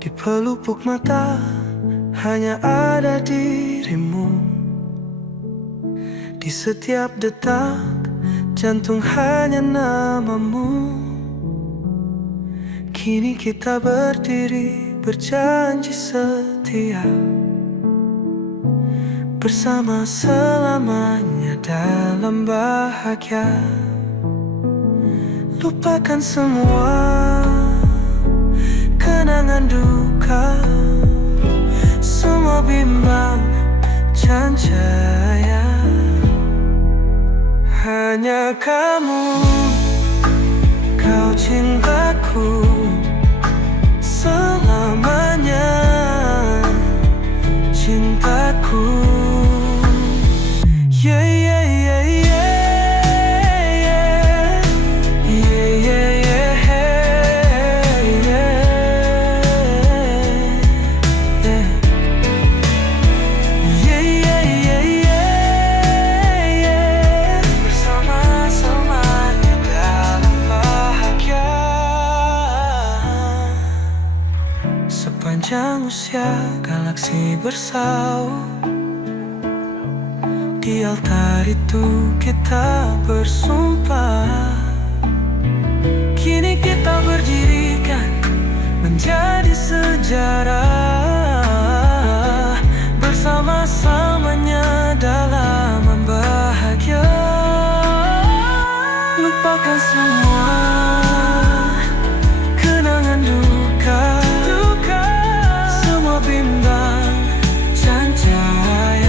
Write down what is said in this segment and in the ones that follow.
Di pelupuk mata hanya ada dirimu. Di setiap detak jantung hanya namamu. Kini kita berdiri berjanji setia, bersama selamanya dalam bahagia. Lupakan semua kenangan duka, semua bimbang cancaya. Hanya kamu, kau cintaku selamanya, cintaku. Yeah, yeah, yeah, yeah, yeah, yeah, yeah, yeah, yeah, yeah, yeah, yeah. Bersama-samanya dalam bahagia. Sepanjang usia galaksi bersaut, di altar itu kita bersumpah. Kini kita berdirikan menjadi sejarah, bersama-samanya dalam bahagia. Lupakan semua kenangan duka, semua bimbang cancaya.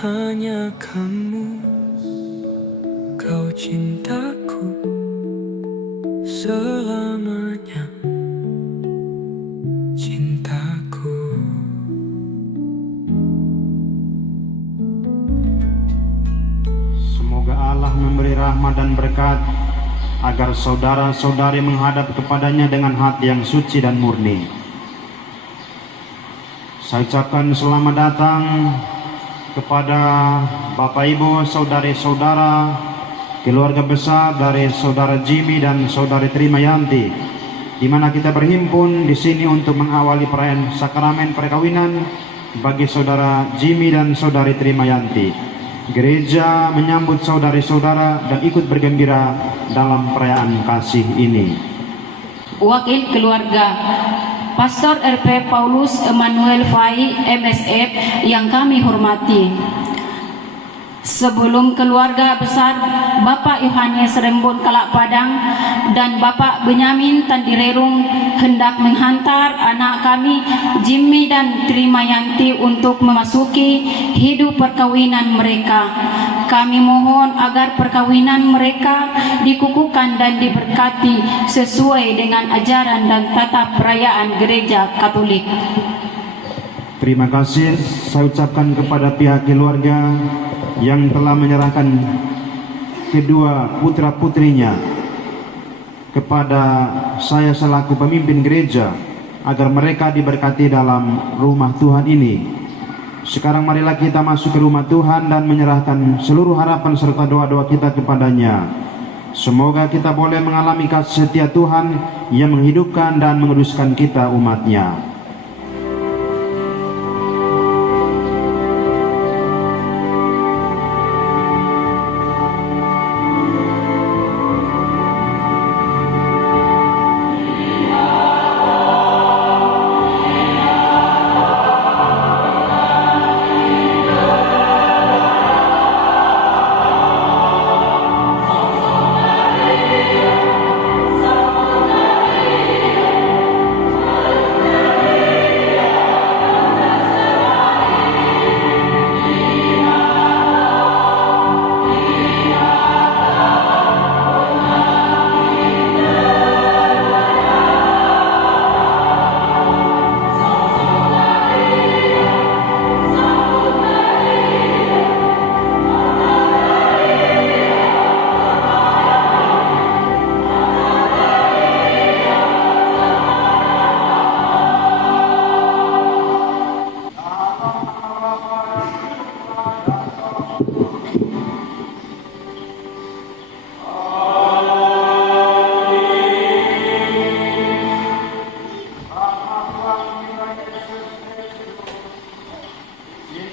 Hanya kamu, kau cintaku selamanya, cintaku. Semoga Allah memberi rahmat dan berkat agar saudara-saudari menghadap kepadanya dengan hati yang suci dan murni. Saya ucapkan selamat datang kepada Bapak Ibu, saudari-saudara, keluarga besar dari saudara Jimmy dan saudari Trimayanti, di mana kita berhimpun di sini untuk mengawali perayaan sakramen perkawinan bagi saudara Jimmy dan saudari Trimayanti. Gereja menyambut saudari-saudara dan ikut bergembira dalam perayaan kasih ini. Wakil keluarga Pastor RP Paulus Emmanuel Fai MSF yang kami hormati, sebelum keluarga besar Bapak Yohanes Rembon Kalak Padang dan Bapak Benyamin Tandirerung hendak menghantar anak kami Jimmy dan Trimayanti untuk memasuki hidup perkawinan mereka, kami mohon agar perkawinan mereka dikukuhkan dan diberkati sesuai dengan ajaran dan tata perayaan Gereja Katolik. Terima kasih saya ucapkan kepada pihak keluarga yang telah menyerahkan kedua putra-putrinya kepada saya selaku pemimpin gereja agar mereka diberkati dalam rumah Tuhan ini. Sekarang marilah kita masuk ke rumah Tuhan dan menyerahkan seluruh harapan serta doa-doa kita kepadanya. Semoga kita boleh mengalami kasih setia Tuhan yang menghidupkan dan menguduskan kita umatnya.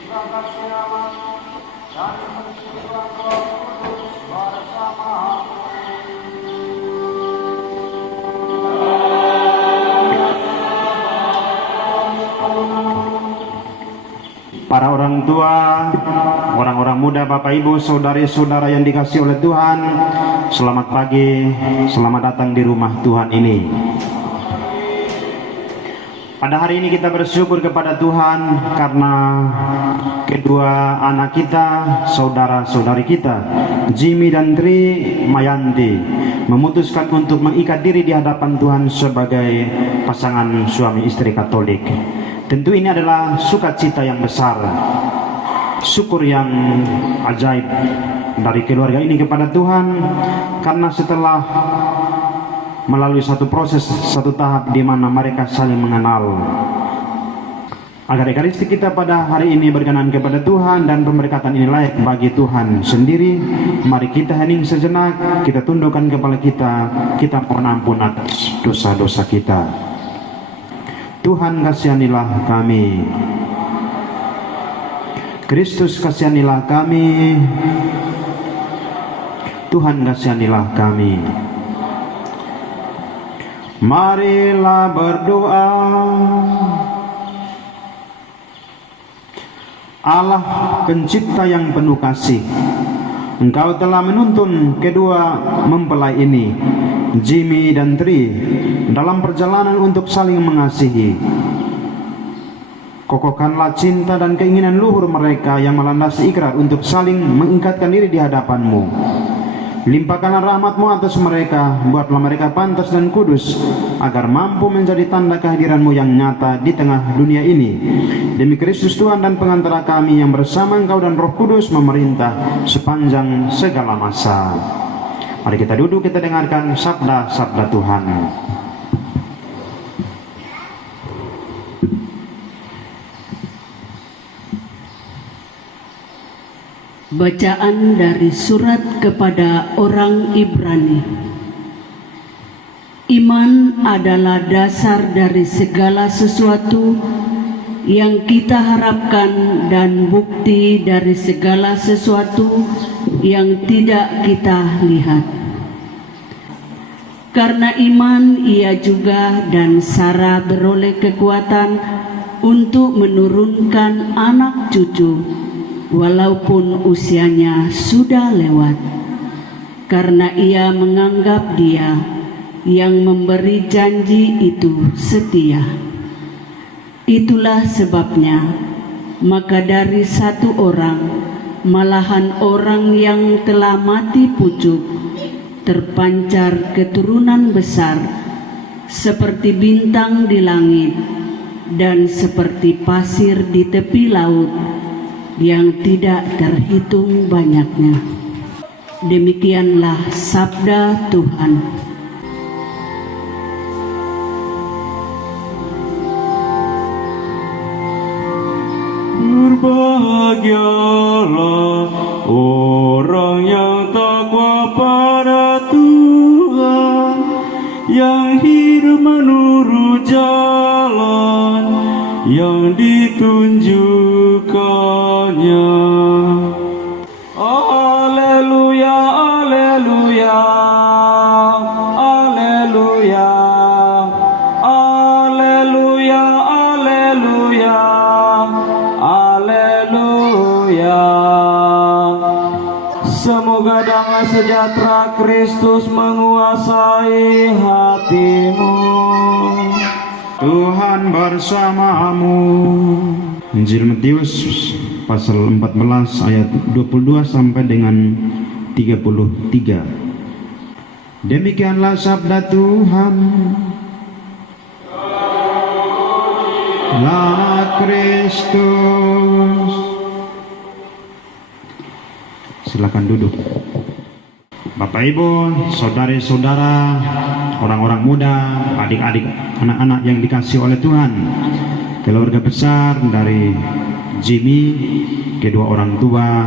Para orang tua, orang-orang muda, Bapak Ibu, saudari-saudara yang dikasihi oleh Tuhan, selamat pagi, selamat datang di rumah Tuhan ini. Pada hari ini kita bersyukur kepada Tuhan karena kedua anak kita, saudara-saudari kita, Jimmy dan Tri Mayanti, memutuskan untuk mengikat diri di hadapan Tuhan sebagai pasangan suami istri Katolik. Tentu ini adalah sukacita yang besar, syukur yang ajaib dari keluarga ini kepada Tuhan, karena setelah melalui satu proses, satu tahap di mana mereka saling mengenal. Agar Ekaristi kita pada hari ini berkenan kepada Tuhan dan pemberkatan ini layak bagi Tuhan sendiri, mari kita hening sejenak, kita tundukkan kepala kita mohon ampun atas dosa-dosa kita. Tuhan kasihanilah kami. Kristus kasihanilah kami. Tuhan kasihanilah kami. Marilah berdoa. Allah pencipta yang penuh kasih, Engkau telah menuntun kedua mempelai ini, Jimmy dan Tri, dalam perjalanan untuk saling mengasihi. Kokohkanlah cinta dan keinginan luhur mereka yang melandasi ikrar untuk saling mengikatkan diri di hadapan-Mu. Limpahkanlah rahmat-Mu atas mereka, buatlah mereka pantas dan kudus, agar mampu menjadi tanda kehadiran-Mu yang nyata di tengah dunia ini. Demi Kristus Tuhan dan pengantara kami yang bersama Engkau dan Roh Kudus memerintah sepanjang segala masa. Mari kita duduk, kita dengarkan sabda-sabda Tuhan. Bacaan dari surat kepada orang Ibrani. Iman adalah dasar dari segala sesuatu yang kita harapkan dan bukti dari segala sesuatu yang tidak kita lihat. Karena iman ia juga dan Sarah beroleh kekuatan untuk menurunkan anak cucu walaupun usianya sudah lewat, karena ia menganggap Dia yang memberi janji itu setia. Itulah sebabnya, maka dari satu orang, malahan orang yang telah mati pucuk, terpancar keturunan besar, seperti bintang di langit dan seperti pasir di tepi laut, yang tidak terhitung banyaknya. Demikianlah sabda Tuhan. Berbahagialah orang yang takwa pada Tuhan, yang hidup menurut jalan yang ditunjukkannya. Haleluya, haleluya, haleluya, haleluya, haleluya, haleluya. Semoga damai sejahtera Kristus menguasai hatimu. Tuhan bersamamu. Injil Matius pasal 14 ayat 22 sampai dengan 33. Demikianlah sabda Tuhan. La Kristus. Silakan duduk. Bapak Ibu, saudari-saudara, orang-orang muda, adik-adik, anak-anak yang dikasihi oleh Tuhan, keluarga besar dari Jimmy, kedua orang tua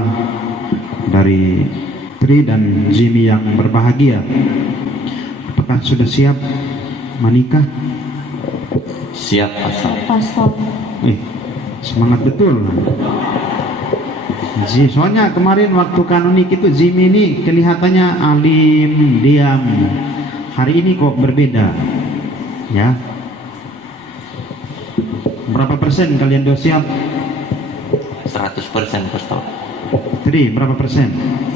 dari Tri dan Jimmy yang berbahagia. Apakah sudah siap menikah? Siap, Pastor. Semangat betul. Soalnya kemarin waktu kanonik itu Jimmy ini kelihatannya alim, diam. Hari ini kok berbeda. Ya. Berapa persen kalian sudah siap? 100% Pastor. Tri, berapa persen?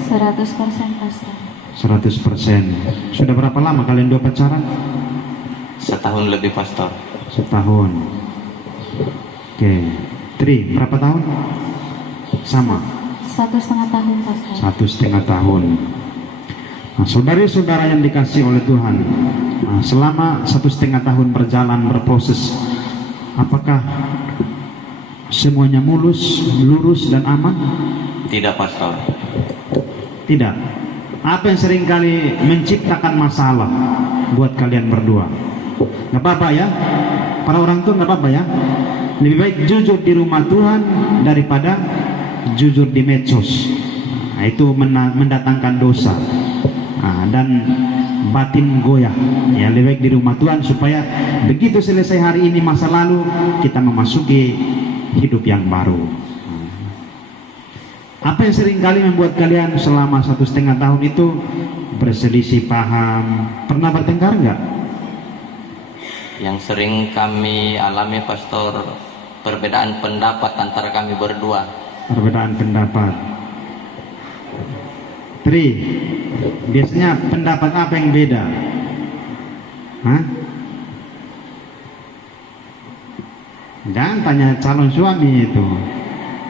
100% Pastor. 100%. Sudah berapa lama kalian dua pacaran? Setahun lebih Pastor. Setahun. Oke. Tri, berapa tahun? Sama. 1,5 tahun Pastor. 1,5 tahun. Nah, saudari-saudara yang dikasih oleh Tuhan, nah, selama 1,5 tahun berjalan berproses, apakah semuanya mulus, lurus dan aman? Tidak Pastor. Tidak. Apa yang seringkali menciptakan masalah buat kalian berdua? Nggak apa-apa ya, para orang tua nggak apa-apa ya. Lebih baik jujur di rumah Tuhan daripada jujur di medsos. Nah, itu mendatangkan dosa, dan batin goyah. Ya, lebih baik di rumah Tuhan supaya begitu selesai hari ini masa lalu, kita memasuki hidup yang baru. Apa yang seringkali membuat kalian selama 1,5 tahun itu berselisih paham? Pernah bertengkar nggak? Yang sering kami alami Pastor, perbedaan pendapat antara kami berdua. Perbedaan pendapat. Tri, biasanya pendapat apa yang beda? Hah? Jangan tanya calon suami itu.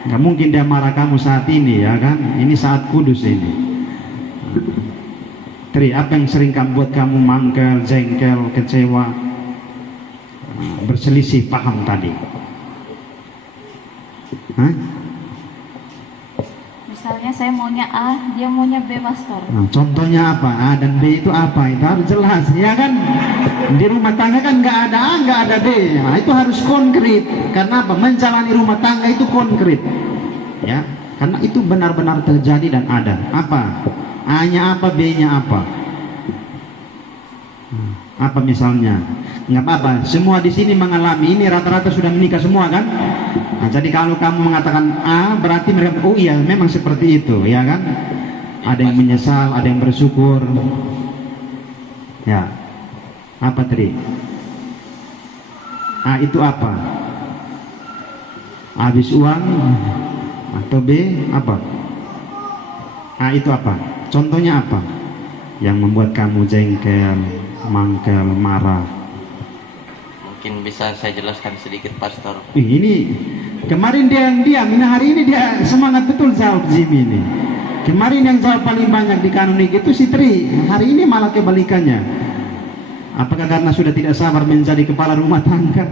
Gak mungkin dia marah kamu saat ini, ya kan? Ini saat kudus ini. Tri, apa yang sering buat kamu mangkel, jengkel, kecewa, berselisih paham tadi? Hah? Misalnya saya maunya A, dia maunya B Pastor. Nah, contohnya apa? A dan B itu apa? Itu harus jelas, ya kan? Di rumah tangga kan nggak ada A, nggak ada B. Nah, itu harus konkret. Karena apa? Menjalani rumah tangga itu konkret, ya. Karena itu benar-benar terjadi dan ada. Apa? A-nya apa? B-nya apa? Apa misalnya? Nggak apa-apa. Semua di sini mengalami. Ini rata-rata sudah menikah semua kan? Nah, jadi kalau kamu mengatakan A, berarti mereka, oh iya memang seperti itu, ya kan? Ada yang menyesal, ada yang bersyukur. Ya. Apa tadi? A itu apa? Habis uang atau B apa? A itu apa? Contohnya apa? Yang membuat kamu jengkel, mangkel, marah. Mungkin bisa saya jelaskan sedikit Pastor. Ini kemarin dia yang diam, ini hari ini dia semangat betul jawab Jimmy ini. Kemarin yang jawab paling banyak di kanonik itu si Tri, hari ini malah kebalikannya. Apakah karena sudah tidak sabar menjadi kepala rumah tangga?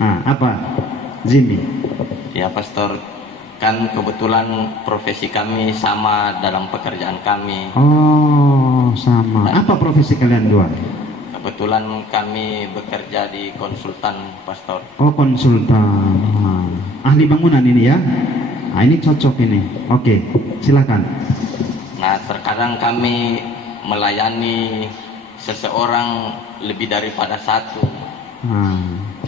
Nah, apa Jimmy? Ya Pastor, kan kebetulan profesi kami sama dalam pekerjaan kami. Oh, sama. Apa profesi kalian dua? Kebetulan kami bekerja di konsultan Pastor. Oh, konsultan. Ahli bangunan ini ya. Nah, ini cocok ini. Oke, silakan. Nah, terkadang kami melayani seseorang lebih daripada satu.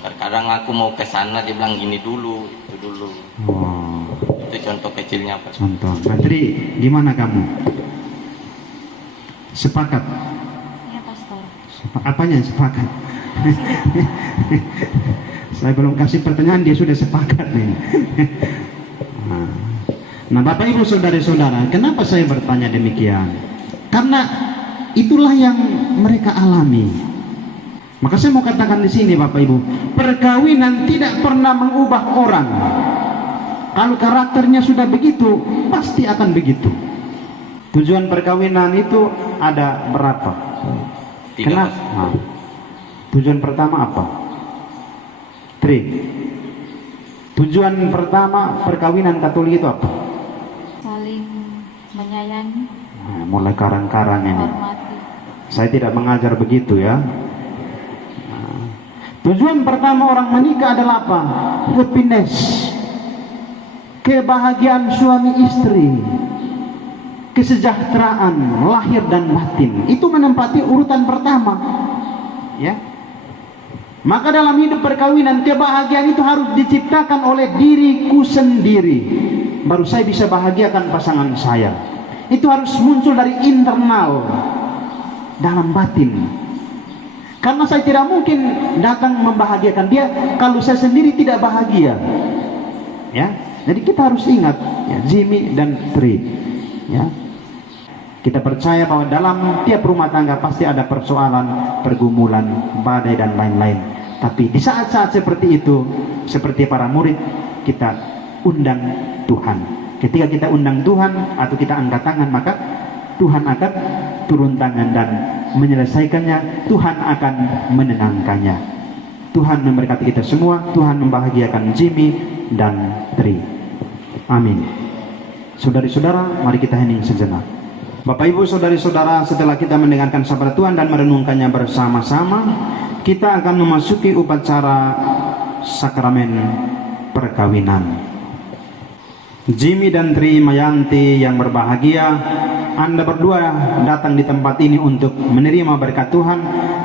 Terkadang aku mau ke sana, dia bilang gini dulu, itu dulu. Oh. Itu contoh kecilnya Pak. Contoh. Menteri, gimana kamu? Sepakat? Iya Pastor. Apanya sepakat? Saya belum kasih pertanyaan, dia sudah sepakat nih. Nah, Bapak Ibu saudara-saudara, kenapa saya bertanya demikian? Karena itulah yang mereka alami. Maka saya mau katakan di sini Bapak Ibu, perkawinan tidak pernah mengubah orang. Kalau karakternya sudah begitu, pasti akan begitu. Tujuan perkawinan itu ada berapa? Kenapa? Nah, tujuan pertama apa? Tri. Tujuan pertama perkawinan Katolik itu apa? Saling menyayangi, Nah, mulai karang-karang ini. hormati. Saya tidak mengajar begitu ya. Tujuan pertama orang menikah adalah apa? Happiness, kebahagiaan suami istri, kesejahteraan lahir dan batin. Itu menempati urutan pertama, ya. Maka dalam hidup perkawinan, kebahagiaan itu harus diciptakan oleh diriku sendiri. Baru saya bisa bahagiakan pasangan saya. Itu harus muncul dari internal, dalam batin. Karena saya tidak mungkin datang membahagiakan dia kalau saya sendiri tidak bahagia. Ya, jadi kita harus ingat, ya, Jimmy dan Tri. Ya, kita percaya bahwa dalam tiap rumah tangga pasti ada persoalan, pergumulan, badai dan lain-lain. Tapi di saat-saat seperti itu, seperti para murid, kita undang Tuhan. Ketika kita undang Tuhan atau kita angkat tangan, maka Tuhan akan turun tangan dan menyelesaikannya. Tuhan akan menenangkannya. Tuhan memberkati kita semua. Tuhan membahagiakan Jimmy dan Tri. Amin. Saudari-saudara, mari kita hening sejenak. Bapak Ibu, saudari-saudara, setelah kita mendengarkan sabda Tuhan dan merenungkannya bersama-sama, kita akan memasuki upacara sakramen perkawinan. Jimmy dan Tri Mayanti yang berbahagia, Anda berdua datang di tempat ini untuk menerima berkat Tuhan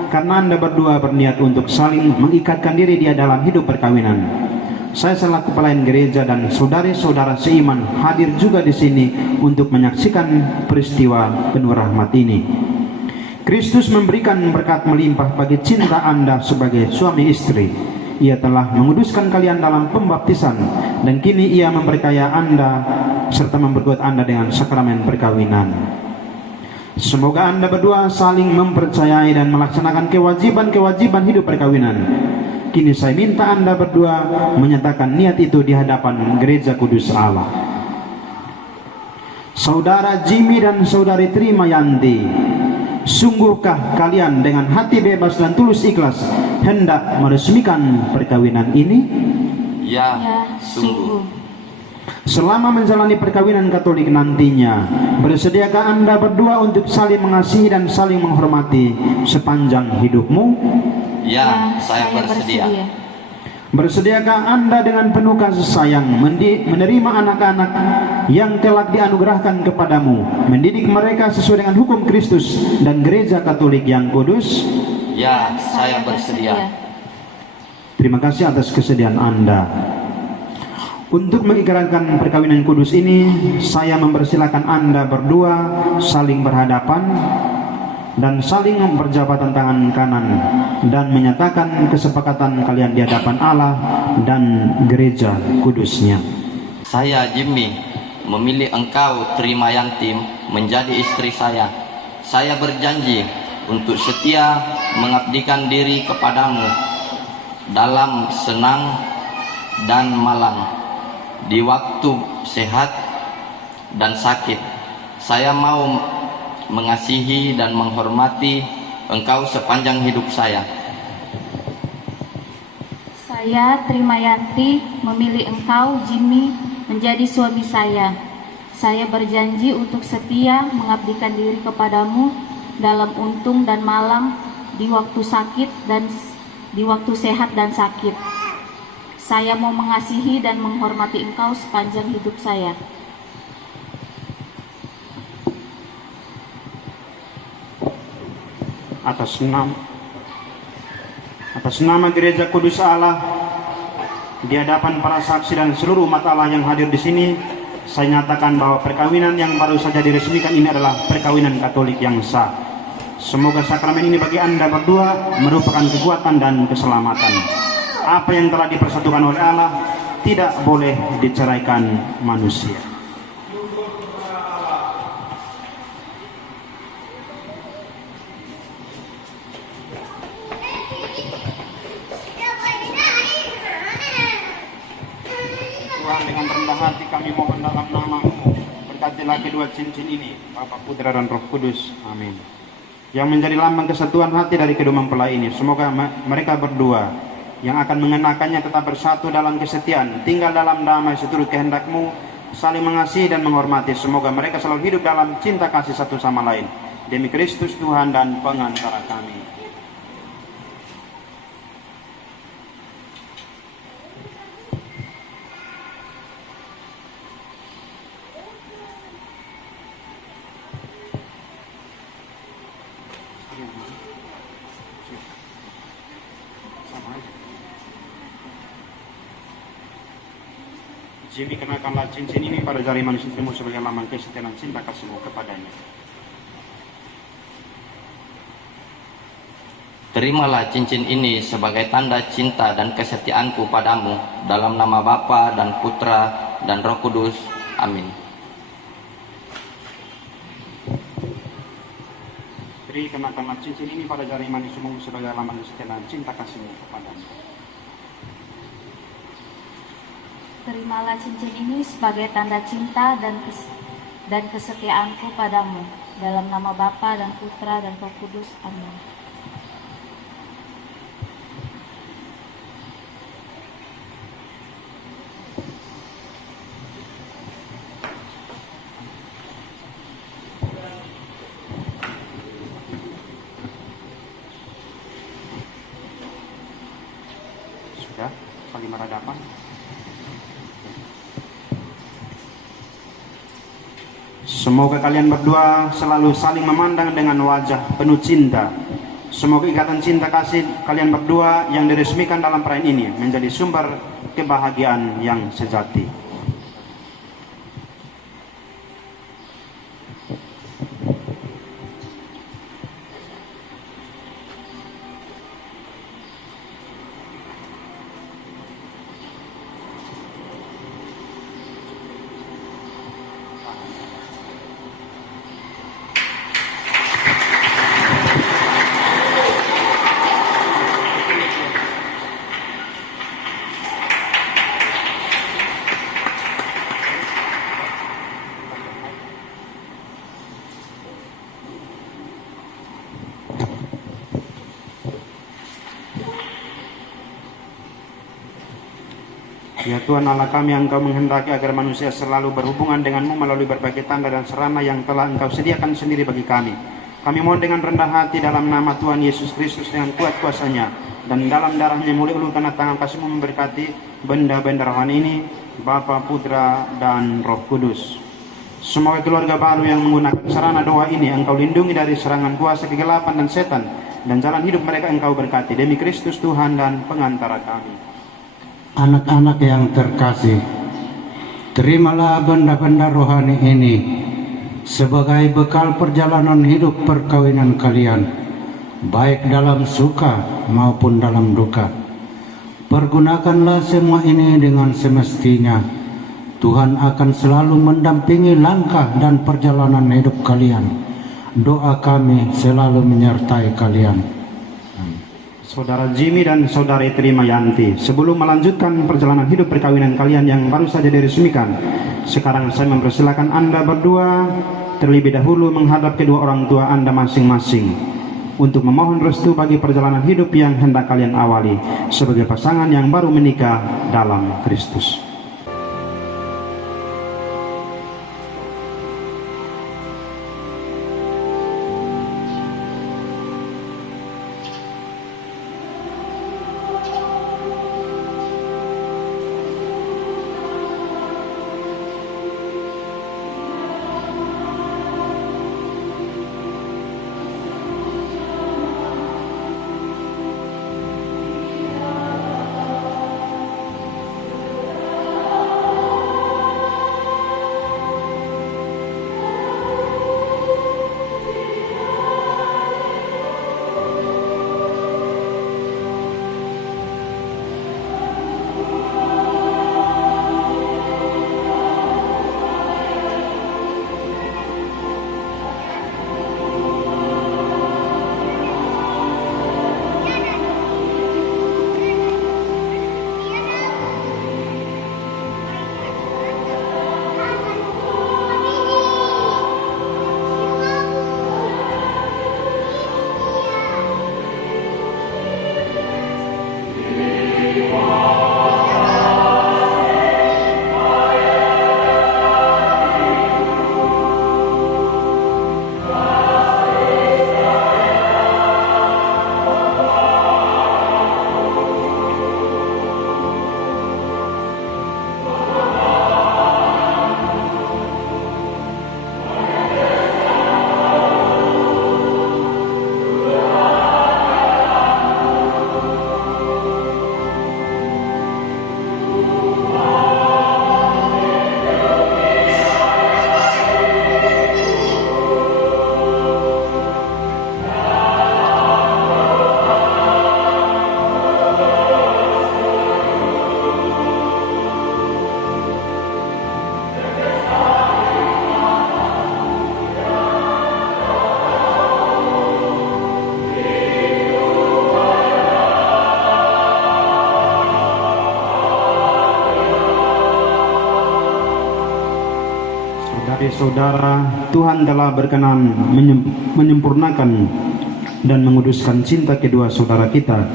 karena Anda berdua berniat untuk saling mengikatkan diri dia dalam hidup perkawinan. Saya selaku pelayan gereja dan saudari-saudara seiman hadir juga di sini untuk menyaksikan peristiwa penuh rahmat ini. Kristus memberikan berkat melimpah bagi cinta Anda sebagai suami istri. Ia telah menguduskan kalian dalam pembaptisan dan kini ia memperkaya Anda serta memperkuat Anda dengan sakramen perkawinan. Semoga Anda berdua saling mempercayai dan melaksanakan kewajiban-kewajiban hidup perkawinan. Kini saya minta Anda berdua menyatakan niat itu di hadapan Gereja Kudus Allah. Saudara Jimmy dan saudari Tri Mayanti, sungguhkah kalian dengan hati bebas dan tulus ikhlas hendak meresmikan perkawinan ini? Ya, sungguh. Selama menjalani perkawinan Katolik nantinya, bersediakah Anda berdua untuk saling mengasihi dan saling menghormati sepanjang hidupmu? Ya, saya bersedia. Bersediakah Anda dengan penuh kasih sayang menerima anak-anak yang telah dianugerahkan kepadamu, mendidik mereka sesuai dengan hukum Kristus dan Gereja Katolik yang kudus? Ya, saya bersedia. Terima kasih atas kesediaan Anda. Untuk mengikrarkan perkawinan kudus ini, saya mempersilakan Anda berdua saling berhadapan dan saling memperjabatan tangan kanan dan menyatakan kesepakatan kalian di hadapan Allah dan gereja kudusnya. Saya Jimmy memilih engkau Tri Mayanti menjadi istri saya. Saya berjanji untuk setia mengabdikan diri kepadamu dalam senang dan malam, di waktu sehat dan sakit. Saya mau mengasihi dan menghormati engkau sepanjang hidup saya. Saya Tri Mayanti memilih engkau Jimmy menjadi suami saya. Saya berjanji untuk setia mengabdikan diri kepadamu dalam untung dan malam, di waktu sakit dan di waktu sehat dan sakit. Saya mau mengasihi dan menghormati engkau sepanjang hidup saya. Atas nama Gereja Kudus Allah, di hadapan para saksi dan seluruh umat Allah yang hadir di sini, saya nyatakan bahwa perkawinan yang baru saja diresmikan ini adalah perkawinan Katolik yang sah. Semoga sakramen ini bagi Anda berdua merupakan kekuatan dan keselamatan. Apa yang telah dipersatukan oleh Allah tidak boleh diceraikan manusia. Tuhan, dengan rendah hati kami mohon dalam nama-Mu, berkatilah kedua cincin ini, Bapa, Putra dan Roh Kudus. Amin. Yang menjadi lambang kesatuan hati dari kedua mempelai ini. Semoga mereka berdua yang akan mengenakannya tetap bersatu dalam kesetiaan, tinggal dalam damai seturut kehendak-Mu, saling mengasihi dan menghormati. Semoga mereka selalu hidup dalam cinta kasih satu sama lain. Demi Kristus Tuhan dan pengantara kami. Sama Jimmy, kenakanlah cincin ini pada jari manis istrimu sebagai lambang kesetiaan dan cinta kasihmu kepadanya. Terimalah cincin ini sebagai tanda cinta dan kesetiaanku padamu, dalam nama Bapa dan Putra dan Roh Kudus. Amin. Tri, kenakanlah cincin ini pada jari manismu sebagai lambang kesetiaan dan cinta kasihmu kepadanya. Terimalah cincin ini sebagai tanda cinta dan kesetiaanku padamu, dalam nama Bapa dan Putra dan Roh Kudus. Amin. Sudah, bagi meradapan. Semoga kalian berdua selalu saling memandang dengan wajah penuh cinta. Semoga ikatan cinta kasih kalian berdua yang diresmikan dalam perayaan ini menjadi sumber kebahagiaan yang sejati. Ya Tuhan Allah kami, Engkau menghendaki agar manusia selalu berhubungan denganmu melalui berbagai tanda dan sarana yang telah Engkau sediakan sendiri bagi kami. Kami mohon dengan rendah hati dalam nama Tuhan Yesus Kristus dengan kuat kuasanya dan dalam darahnya mulia ulurkan tangan kasih-Mu memberkati benda-benda rohani ini, Bapa, Putra, dan Roh Kudus. Semoga keluarga baru yang menggunakan sarana doa ini Engkau lindungi dari serangan kuasa kegelapan dan setan, dan jalan hidup mereka Engkau berkati. Demi Kristus Tuhan dan pengantara kami. Anak-anak yang terkasih, terimalah benda-benda rohani ini sebagai bekal perjalanan hidup perkawinan kalian, baik dalam suka maupun dalam duka. Pergunakanlah semua ini dengan semestinya. Tuhan akan selalu mendampingi langkah dan perjalanan hidup kalian. Doa kami selalu menyertai kalian. Saudara Jimmy dan Saudari Trimayanti, sebelum melanjutkan perjalanan hidup perkawinan kalian yang baru saja diresmikan, sekarang saya mempersilakan Anda berdua terlebih dahulu menghadap kedua orang tua Anda masing-masing untuk memohon restu bagi perjalanan hidup yang hendak kalian awali sebagai pasangan yang baru menikah dalam Kristus. Saudara-saudara, Tuhan telah berkenan menyempurnakan dan menguduskan cinta kedua saudara kita,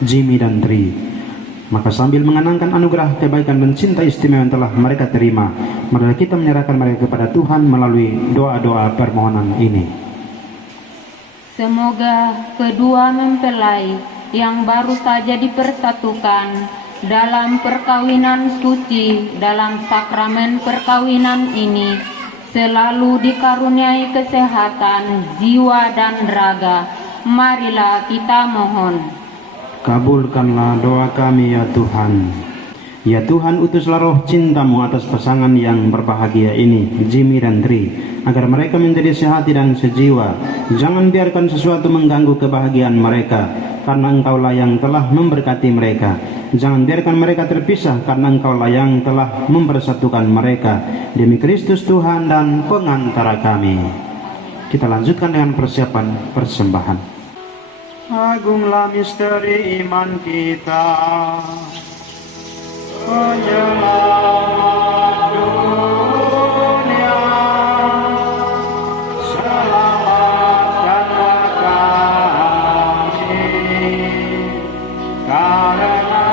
Jimmy dan Tri. Maka sambil mengenangkan anugerah kebaikan dan cinta istimewa yang telah mereka terima, mari kita menyerahkan mereka kepada Tuhan melalui doa-doa permohonan ini. Semoga kedua mempelai yang baru saja dipersatukan dalam perkawinan suci dalam sakramen perkawinan ini selalu dikaruniai kesehatan jiwa dan raga. Marilah kita mohon. Kabulkanlah doa kami ya Tuhan. Ya Tuhan, utuslah roh cinta-Mu atas pasangan yang berbahagia ini, Jimmy dan Tri, agar mereka menjadi sehati dan sejiwa. Jangan biarkan sesuatu mengganggu kebahagiaan mereka, karena Engkaulah yang telah memberkati mereka. Jangan biarkan mereka terpisah, karena Engkaulah yang telah mempersatukan mereka. Demi Kristus Tuhan dan pengantara kami. Kita lanjutkan dengan persiapan persembahan. Agunglah misteri iman kita, penyelamat dunia, selamatkanlah kami, karena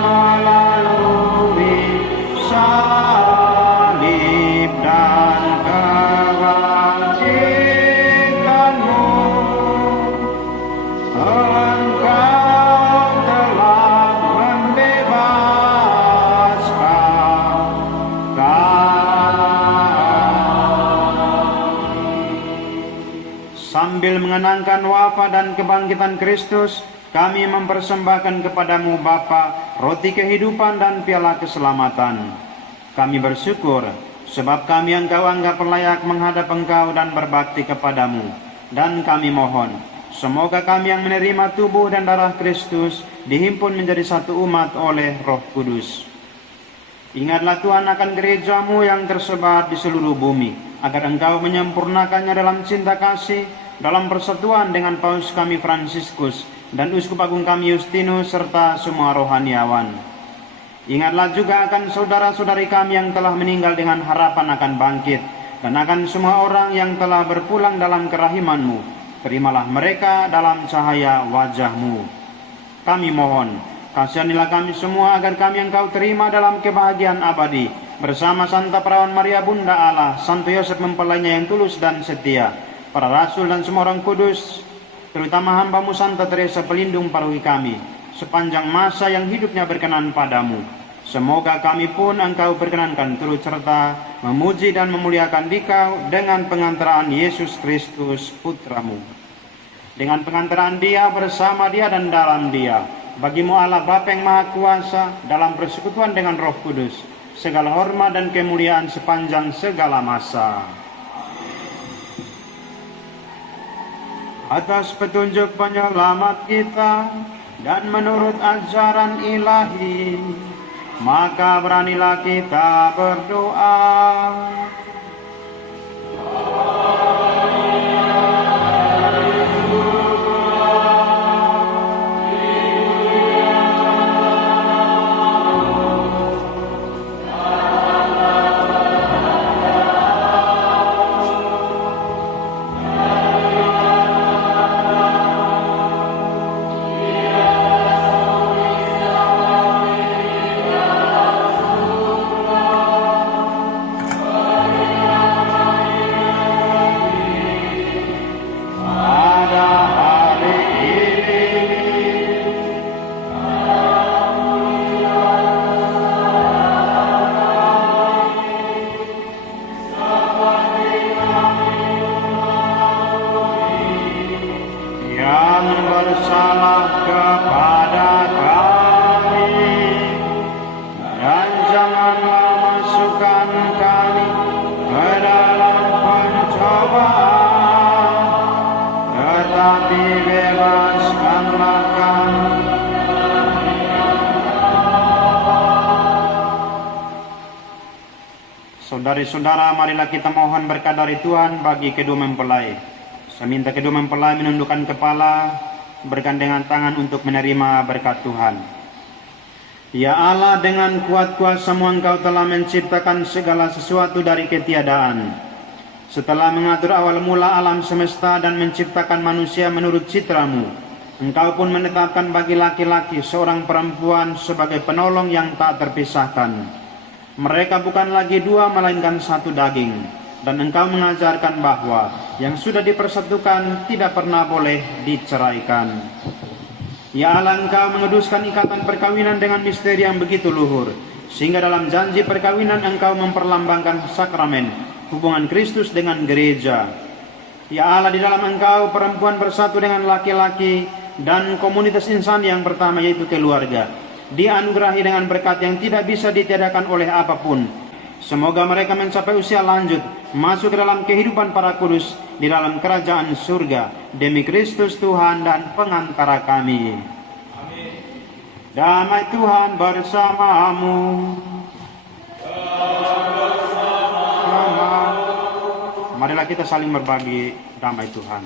melalui salib dan kebangkitan-Mu, Engkau telah membebaskan kami. Sambil mengenangkan wafat dan kebangkitan Kristus, kami mempersembahkan kepadamu Bapa roti kehidupan dan piala keselamatan. Kami bersyukur sebab kami Engkau anggap layak menghadap Engkau dan berbakti kepadamu. Dan kami mohon, semoga kami yang menerima tubuh dan darah Kristus dihimpun menjadi satu umat oleh Roh Kudus. Ingatlah Tuhan akan gereja-Mu yang tersebar di seluruh bumi, agar Engkau menyempurnakannya dalam cinta kasih, dalam persatuan dengan Paus kami Fransiskus dan Uskup Agung kami Justinus serta semua rohaniawan. Ingatlah juga akan saudara-saudari kami yang telah meninggal dengan harapan akan bangkit, dan akan semua orang yang telah berpulang dalam kerahiman-Mu. Terimalah mereka dalam cahaya wajah-Mu. Kami mohon, kasihanilah kami semua agar kami Engkau terima dalam kebahagiaan abadi, bersama Santa Perawan Maria Bunda Allah, Santo Yosef mempelainya yang tulus dan setia, para rasul dan semua orang kudus, terutama hamba-Mu Santa Teresa pelindung paroki kami, sepanjang masa yang hidupnya berkenan padamu. Semoga kami pun Engkau berkenankan turut serta memuji dan memuliakan Dikau dengan pengantaraan Yesus Kristus Putra-Mu. Dengan pengantaraan Dia, bersama Dia dan dalam Dia, bagi-Mu Allah Bapa yang Maha Kuasa, dalam persekutuan dengan Roh Kudus, segala hormat dan kemuliaan sepanjang segala masa. Atas petunjuk penyelamat kita dan menurut ajaran ilahi, maka beranilah kita berdoa. Bersalah kepada kami, dan janganlah masukkan kami ke dalam pencobaan, tetapi bebaskanlah kami. Saudari-saudara, marilah kita mohon berkat dari Tuhan bagi kedua mempelai. Saya minta kedua mempelai menundukkan kepala, bergandengan tangan untuk menerima berkat Tuhan. Ya Allah, dengan kuat kuasa-Mu Engkau telah menciptakan segala sesuatu dari ketiadaan. Setelah mengatur awal mula alam semesta dan menciptakan manusia menurut citra-Mu, Engkau pun menetapkan bagi laki-laki seorang perempuan sebagai penolong yang tak terpisahkan. Mereka bukan lagi dua melainkan satu daging. Dan Engkau mengajarkan bahwa yang sudah dipersatukan tidak pernah boleh diceraikan. Ya Allah, Engkau menguduskan ikatan perkawinan dengan misteri yang begitu luhur, sehingga dalam janji perkawinan Engkau memperlambangkan sakramen hubungan Kristus dengan gereja. Ya Allah, di dalam Engkau perempuan bersatu dengan laki-laki dan komunitas insan yang pertama, yaitu keluarga, dianugerahi dengan berkat yang tidak bisa ditiadakan oleh apapun. Semoga mereka mencapai usia lanjut, masuk ke dalam kehidupan para kudus di dalam kerajaan surga, demi Kristus Tuhan dan pengantara kami. Amin. Damai Tuhan bersamamu. Marilah kita saling berbagi damai Tuhan.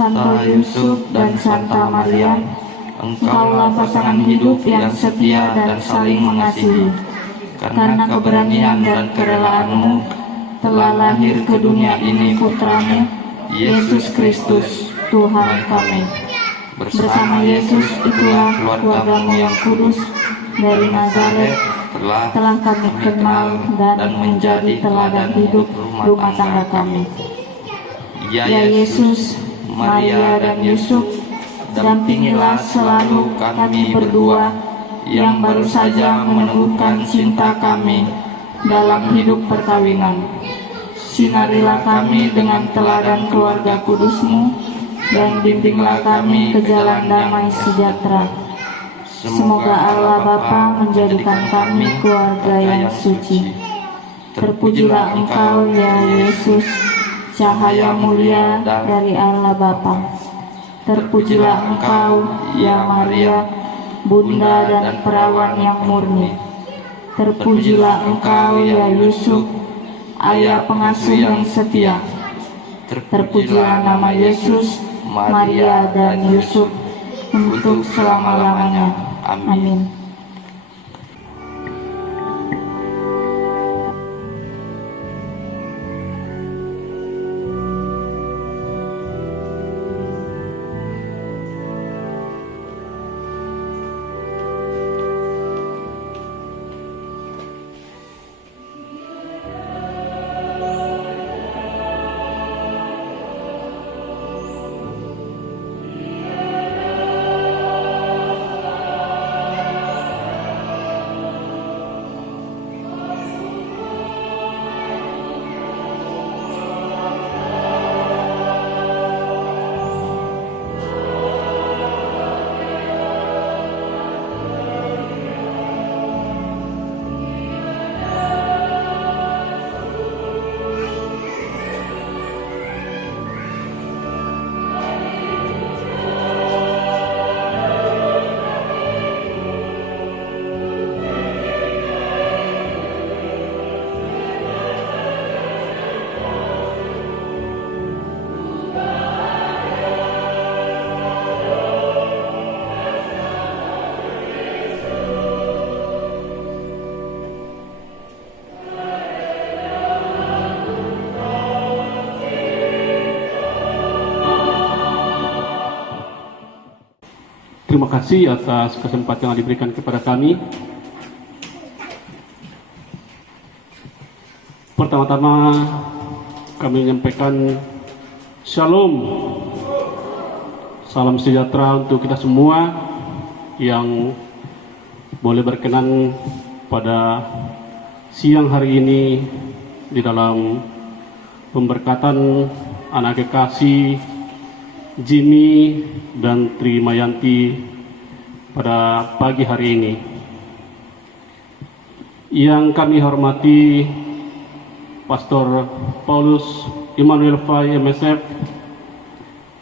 Santo Yusuf dan Santa Maria, Engkaulah pasangan hidup yang setia dan saling mengasihi. Karena keberanian dan kerelaanmu, telah lahir ke dunia ini Putramu, Yesus Kristus, Tuhan kami. Bersama Yesus itulah keluargamu yang kudus dari Nazaret, telah kami kenal dan menjadi teladan hidup rumah tangga kami. Ya Yesus, Maria dan Yusuf, dampingilah selalu kami berdua yang baru saja meneguhkan cinta kami dalam hidup perkawinan. Sinarilah kami dengan teladan keluarga kudus-Mu dan bimbinglah kami ke jalan damai sejahtera. Semoga Allah Bapa menjadikan kami keluarga yang suci. Terpujilah Engkau ya Yesus, cahaya mulia dari Allah Bapa. Terpujilah Engkau ya Maria, Bunda dan perawan yang murni. Terpujilah Engkau ya Yusuf, ayah pengasuh yang setia. Terpujilah nama Yesus, Maria dan Yusuf untuk selama-lamanya. Amin. Terima kasih atas kesempatan yang diberikan kepada kami. Pertama-tama kami menyampaikan Shalom, salam sejahtera untuk kita semua yang boleh berkenan pada siang hari ini di dalam pemberkatan anak kekasih Jimmy dan Tri Mayanti pada pagi hari ini. Yang kami hormati Pastor Paulus Immanuel Fai MSF,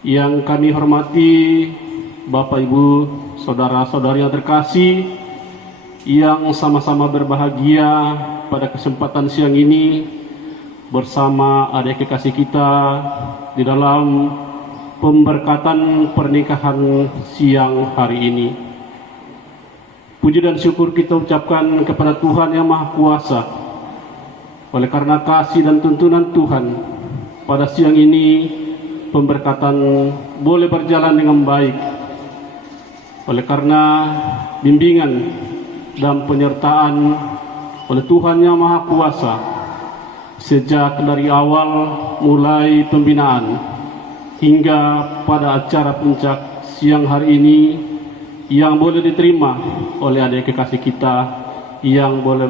yang kami hormati Bapak Ibu, saudara-saudari yang terkasih yang sama-sama berbahagia pada kesempatan siang ini bersama adik kekasih kita di dalam pemberkatan pernikahan siang hari ini. Puji dan syukur kita ucapkan kepada Tuhan Yang Maha Kuasa. Oleh karena kasih dan tuntunan Tuhan, pada siang ini pemberkatan boleh berjalan dengan baik. Oleh karena bimbingan dan penyertaan oleh Tuhan Yang Maha Kuasa, sejak dari awal mulai pembinaan hingga pada acara puncak siang hari ini yang boleh diterima oleh adik kekasih kita yang boleh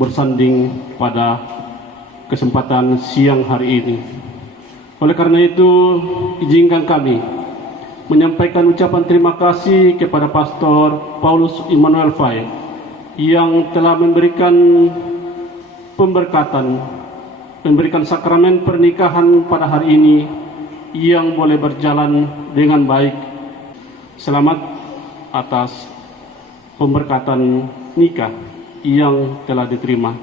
bersanding pada kesempatan siang hari ini. Oleh karena itu, izinkan kami menyampaikan ucapan terima kasih kepada Pastor Paulus Immanuel Fai yang telah memberikan pemberkatan, memberikan sakramen pernikahan pada hari ini yang boleh berjalan dengan baik. Selamat atas pemberkatan nikah yang telah diterima.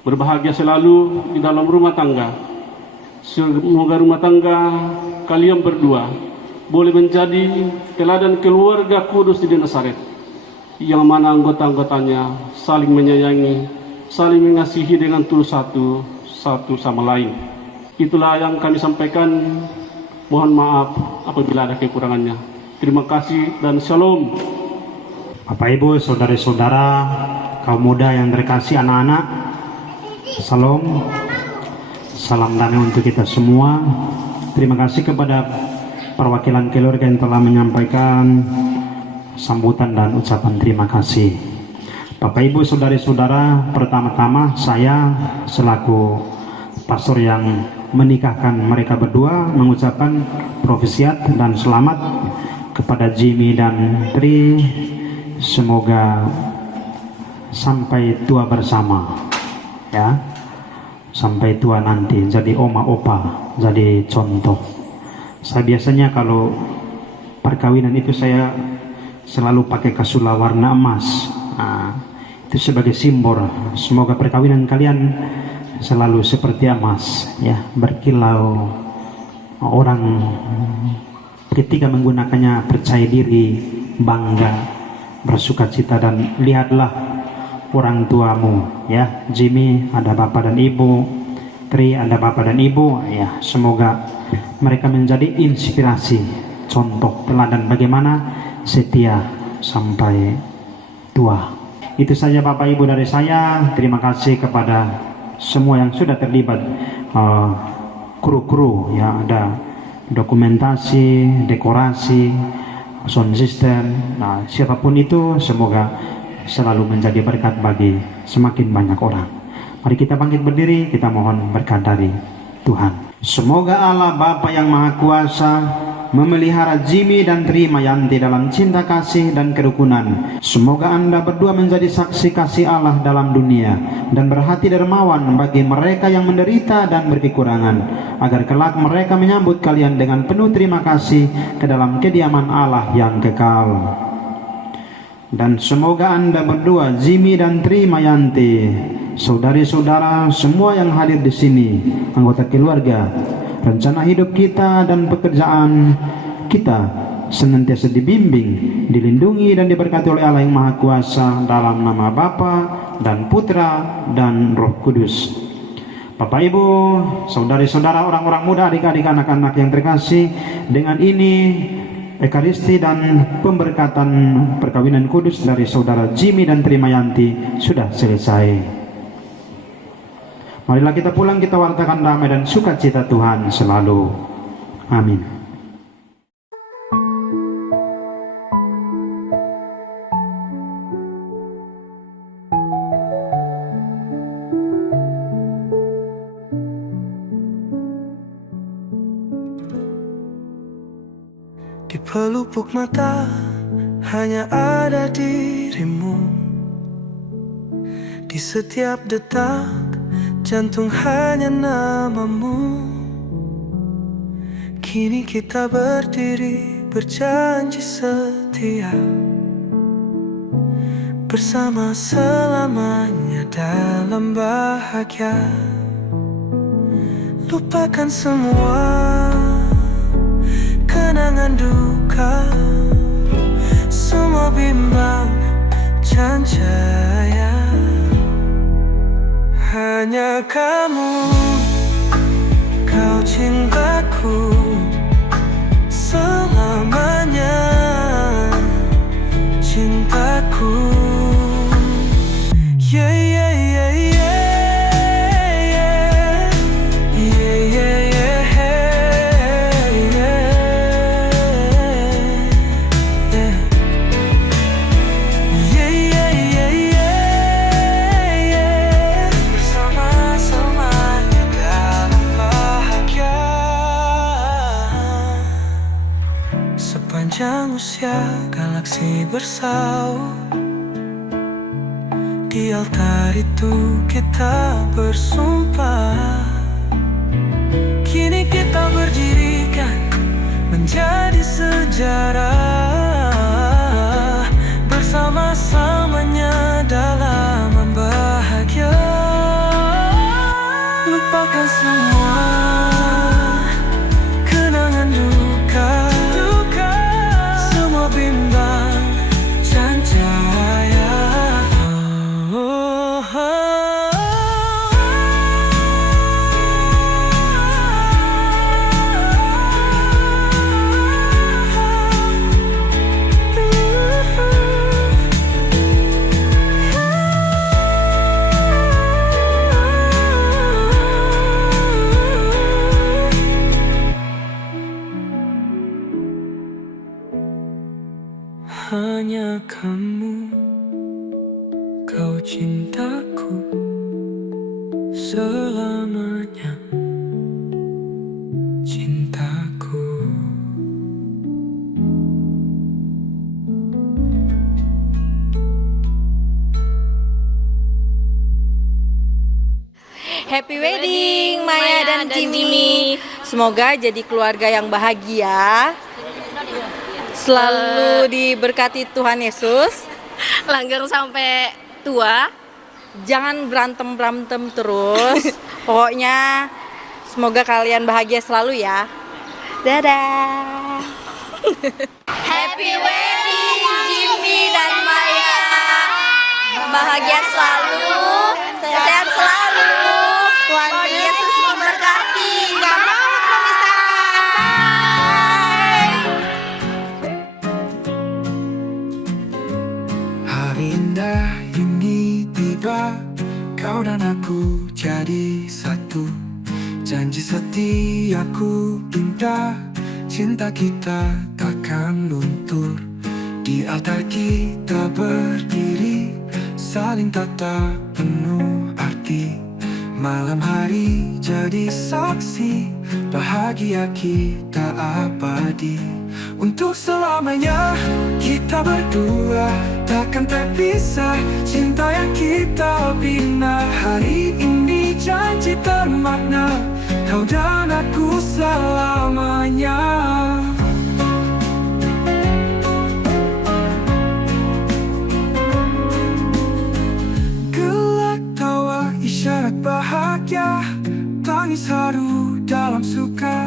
Berbahagia selalu di dalam rumah tangga. Semoga rumah tangga kalian berdua boleh menjadi teladan keluarga kudus di Nazaret, yang mana anggota-anggotanya saling menyayangi, saling mengasihi dengan tulus satu sama lain. Itulah yang kami sampaikan. Mohon maaf apabila ada kekurangannya. Terima kasih dan shalom. Bapak Ibu, saudara-saudara, kaum muda yang terkasih, anak-anak, shalom. Salam damai untuk kita semua. Terima kasih kepada perwakilan keluarga yang telah menyampaikan sambutan dan ucapan terima kasih. Bapak Ibu, saudara-saudara, pertama-tama saya selaku pastor yang menikahkan mereka berdua mengucapkan profesiat dan selamat kepada Jimmy dan Tri. Semoga sampai tua bersama, ya, sampai tua nanti jadi oma opa, jadi contoh. Saya biasanya kalau perkawinan itu saya selalu pakai kasula warna emas. Itu sebagai simbol. Semoga perkawinan kalian selalu seperti emas, ya, berkilau. Orang ketika menggunakannya percaya diri, bangga, bersukacita. Dan lihatlah orang tuamu, ya, Jimmy ada bapak dan ibu, Tri ada bapak dan ibu, ya, semoga mereka menjadi inspirasi, contoh teladan bagaimana setia sampai tua. Itu saja Bapak Ibu dari saya. Terima kasih kepada semua yang sudah terlibat, kru-kru, ya, ada dokumentasi, dekorasi, sound system. Nah, siapapun itu semoga selalu menjadi berkat bagi semakin banyak orang. Mari kita bangkit berdiri, kita mohon berkat dari Tuhan. Semoga Allah Bapa yang Maha Kuasa memelihara Jimmy dan Tri Mayanti dalam cinta kasih dan kerukunan. Semoga Anda berdua menjadi saksi kasih Allah dalam dunia dan berhati dermawan bagi mereka yang menderita dan berkekurangan, agar kelak mereka menyambut kalian dengan penuh terima kasih ke dalam kediaman Allah yang kekal. Dan semoga Anda berdua, Jimmy dan Tri Mayanti, saudari-saudara semua yang hadir di sini, anggota keluarga, rencana hidup kita dan pekerjaan kita senantiasa dibimbing, dilindungi dan diberkati oleh Allah yang Maha Kuasa, dalam nama Bapa dan Putra dan Roh Kudus. Bapak Ibu, saudari-saudara, orang-orang muda, adik-adik, anak-anak yang terkasih, dengan ini Ekaristi dan pemberkatan perkawinan kudus dari saudara Jimmy dan Trimayanti sudah selesai. Marilah kita pulang, kita wartakan damai dan sukacita Tuhan selalu. Amin. Di pelupuk mata hanya ada dirimu. Di setiap detak jantung hanya namamu. Kini kita berdiri berjanji setia, bersama selamanya dalam bahagia. Lupakan semua kenangan duka, semua bimbang cancaya. Hanya kamu, kau cintaku selamanya, cintaku. Yeah, yeah, yeah, yeah. Sepanjang usia galaksi bersaut, di altar itu kita bersumpah. Kini kita berdirikan menjadi sejarah, bersama-samanya dalam bahagia. Lupakan semua kenangan duka, semua bimbang cancaya. Hanya kamu, kau cintaku selamanya, cintaku. Happy wedding Maya dan Jimmy. Semoga jadi keluarga yang bahagia, selalu diberkati Tuhan Yesus, langgeng sampai tua, jangan berantem terus. Pokoknya semoga kalian bahagia selalu ya. Dadah. Happy wedding Jimmy dan Maya, bahagia selalu, sehat selalu, Tuhan Yesus memberkati. Gak mau Hari indah ini tiba, kau dan aku jadi satu. Janji setiaku indah, cinta kita takkan luntur. Di altar kita berdiri, saling tatap penuh arti. Malam hari jadi saksi, bahagia kita abadi. Untuk selamanya kita berdua takkan terpisah, cinta yang kita bina. Hari ini janji termakna, kau dan aku selamanya. Gelak tawa isyarat bahagia, tangis haru dalam suka.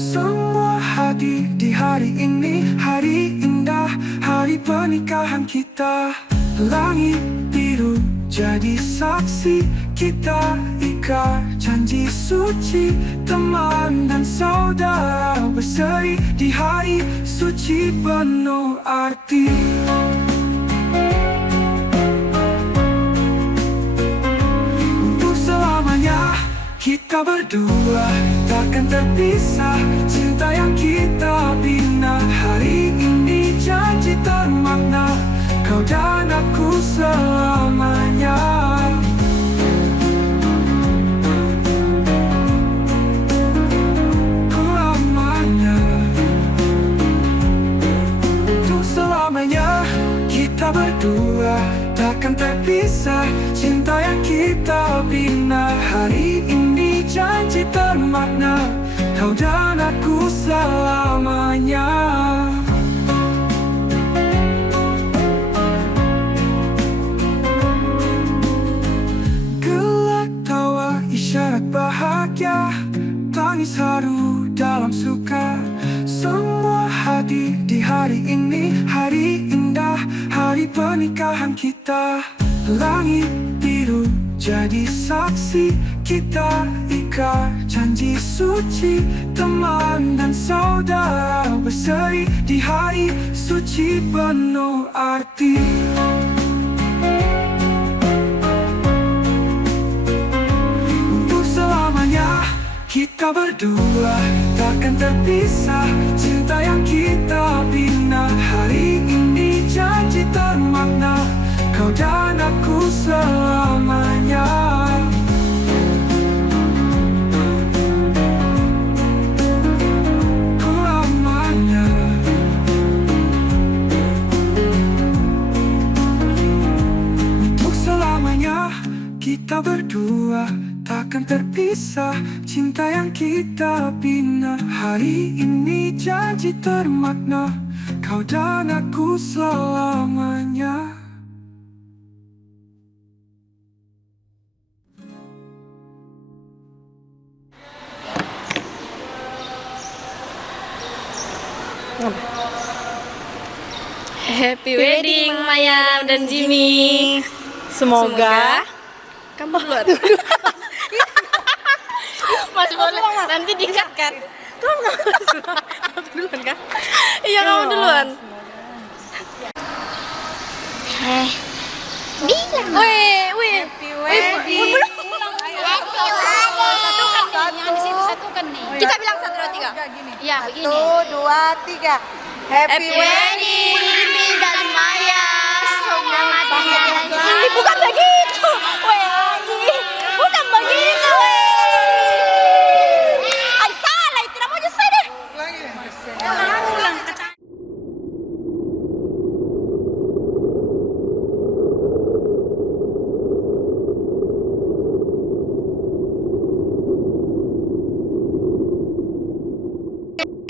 Semua hadir di hari ini, hari indah, hari pernikahan kita. Langit biru jadi saksi. Kita ikat janji suci, teman dan saudara berseri di hari suci penuh arti. Untuk selamanya kita berdua takkan terpisah. Cinta yang kita bina hari ini janji termakna. Kau dan aku selamanya. Untuk selamanya kita berdua takkan terpisah. Cinta yang kita bina hari ini janji termakna. Kau dan aku selamanya. Gelak tawa isyarat bahagia, tangis haru dalam suka. Semua hadir di hari ini, hari indah, hari pernikahan kita. Langit biru jadi saksi, kita ikat janji suci, teman dan saudara berseri di hari suci penuh arti. Untuk selamanya kita berdua takkan terpisah. Cinta yang kita bina hari ini janji termakna. Kau dan aku selamanya. Selamanya. Untuk selamanya kita berdua takkan terpisah. Cinta yang kita bina hari ini janji termakna. Kau dan aku selamanya. Happy wedding Maya dan Jimmy. Semoga kamu duluan. Mas boleh nanti di-cut kan? Kamu duluan kan? Iya kamu duluan. Wih. Kita bilang 1, 2, 3. Iya, begini. 1, 2, 3. Happy wedding Jimmy dan Maya. Semoga bahagia. Bukan begitu.